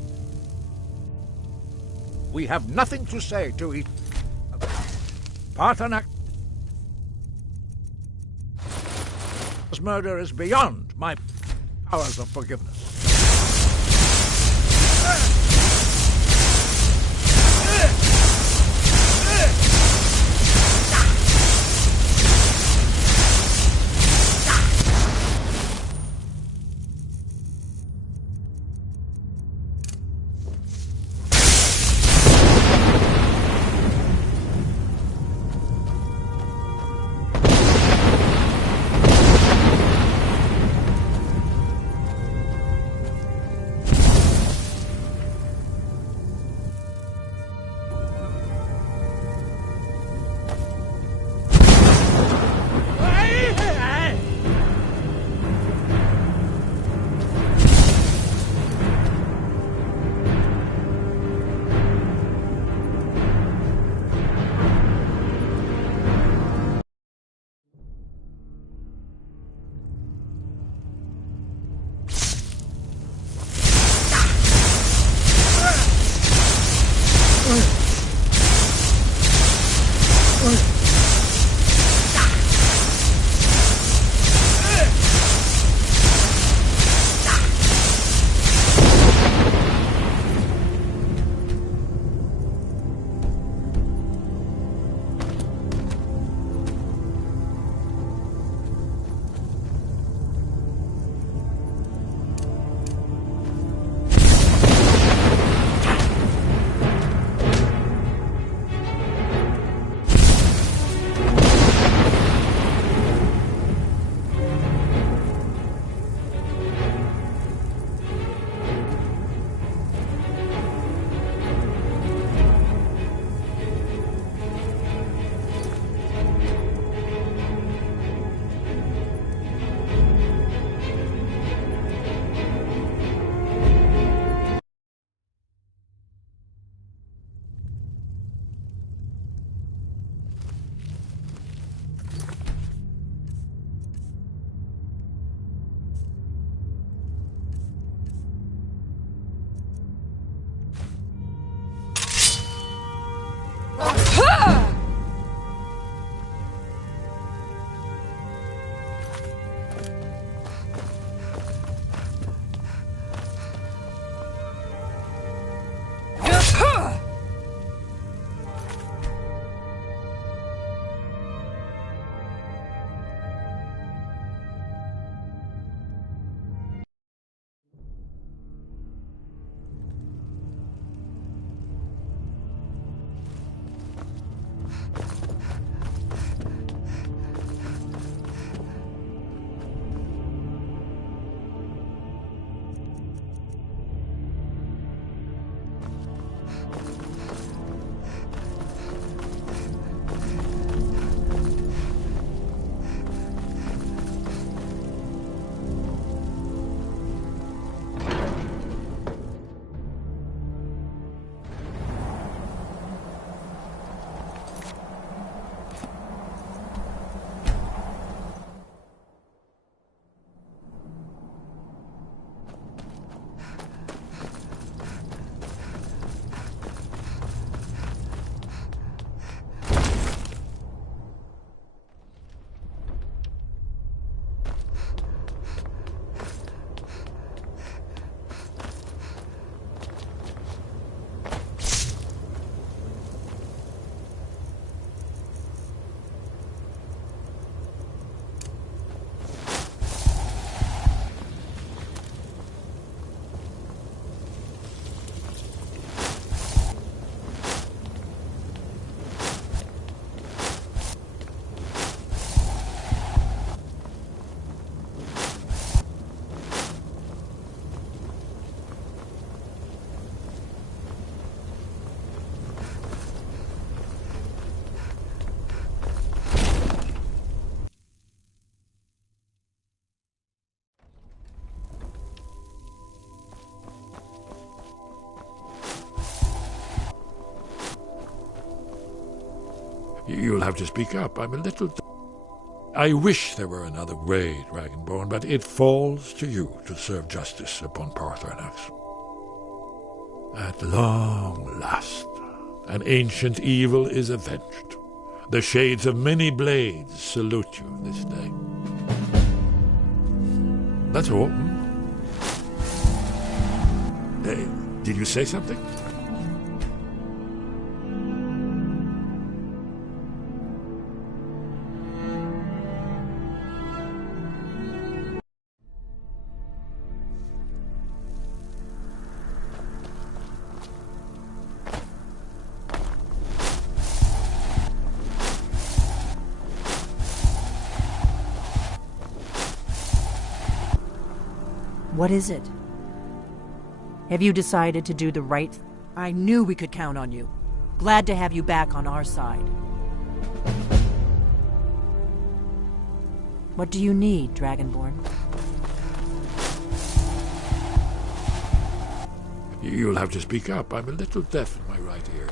We have nothing to say to each other. Parthenax's murder is beyond my powers of forgiveness. You'll have to speak up. I'm a little... I wish there were another way, Dragonborn, but it falls to you to serve justice upon Parthurnax. At long last, an ancient evil is avenged. The shades of many blades salute you this day. That's all. Did you say something? What is it? Have you decided to do the right... I knew we could count on you. Glad to have you back on our side. What do you need, Dragonborn? You'll have to speak up. I'm a little deaf in my right ear.